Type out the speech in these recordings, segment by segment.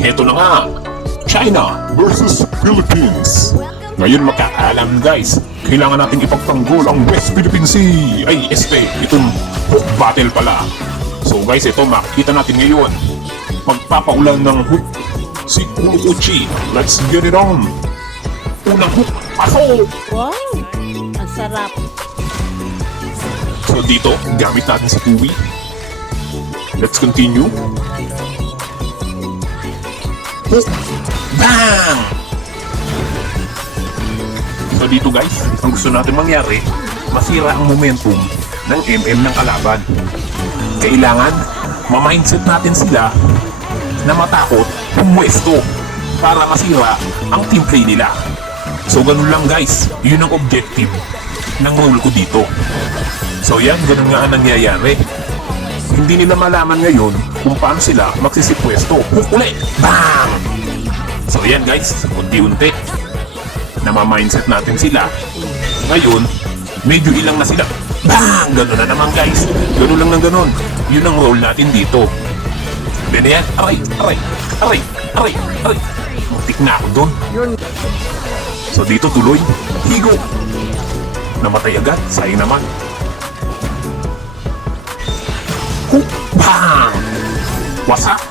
Heto na nga, China versus Philippines. Ngayon magkakaalam guys, kailangan natin ipagtanggol ang West Philippine Sea. Ay, itong hook battle pala. So guys, ito makikita natin ngayon. Magpapaulan ng hook si Kurukuchi. Let's get it on. Unang hook, pasok! Wow! Ang sarap. So dito, gamit natin si Tui. Let's continue. Hook! Bang! So dito guys, ang gusto natin mangyari, masira ang momentum ng MM ng kalaban. Kailangan, ma-mindset natin sila na matakot pumwesto para masira ang team play nila. So ganun lang guys, yun ang objective ng role ko dito. So yan, ganun nga ang nangyayari. Hindi nila malaman ngayon kung paano sila magsisipwesto. Uli! Bang! So yan guys, unti-unti nama-mindset natin sila. Ngayon, medyo ilang na sila. Bang! Ganun na naman guys. Ganun lang ng ganun. Yun ang role natin dito. Then yan, aray! Muntik na ako doon. So dito tuloy, higo. Namatay agad, sayang naman. Hook! Bang! Wasak!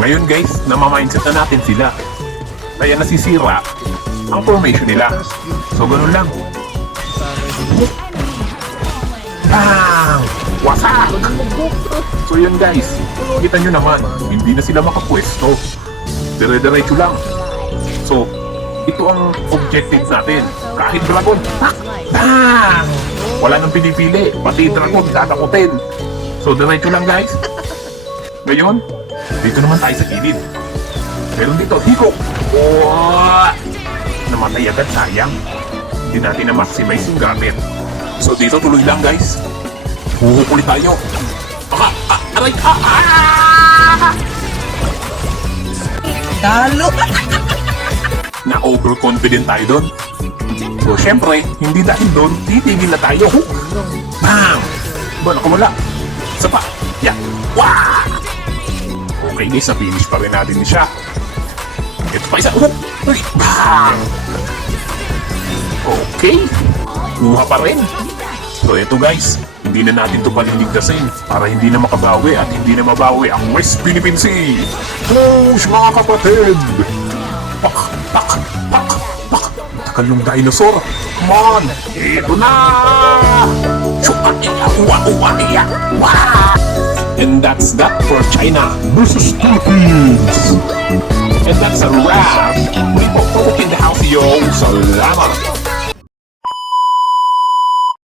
Ngayon guys, namamindset na natin sila. Kaya nasisira ang formation nila. So ganun lang. Hook! Bang! Wasak! So yun guys, kita nyo naman, hindi na sila makapwesto. Dire-diretso lang. So, ito ang objective natin. Kahit dragon, tak! Bang! Wala nang pinipili, pati dragon tatakutin. So diretso lang guys. Ngayon, dito naman tayo sa gilid. Meron dito, hiko. Oh! Namatay agad, sayang. Hindi natin na-maximize yung gamit. So dito tuloy lang guys. Huhukuli tayo. Aray! Talo! Na overconfident tayo doon. So syempre, hindi dahil doon, titigil na tayo. Hook! Bang! Ba, nakumula. Isa pa. Yeah. Wah! Okay guys, na-finish pa rin natin siya. Ito pa isa. Hook! Uy! Bang! Okay. Kuha pa rin. So ito guys, hindi na natin ito palinigdasin para hindi na makabawi at hindi na mabawi ang West Philippine Sea. Push mga kapatid! Pak! Pak! Pak! Pak! Takal yung dinosaur. Come on! Ito na! And that's that for China versus Philippines. And that's a wrap. We in the house, yo. Salamat!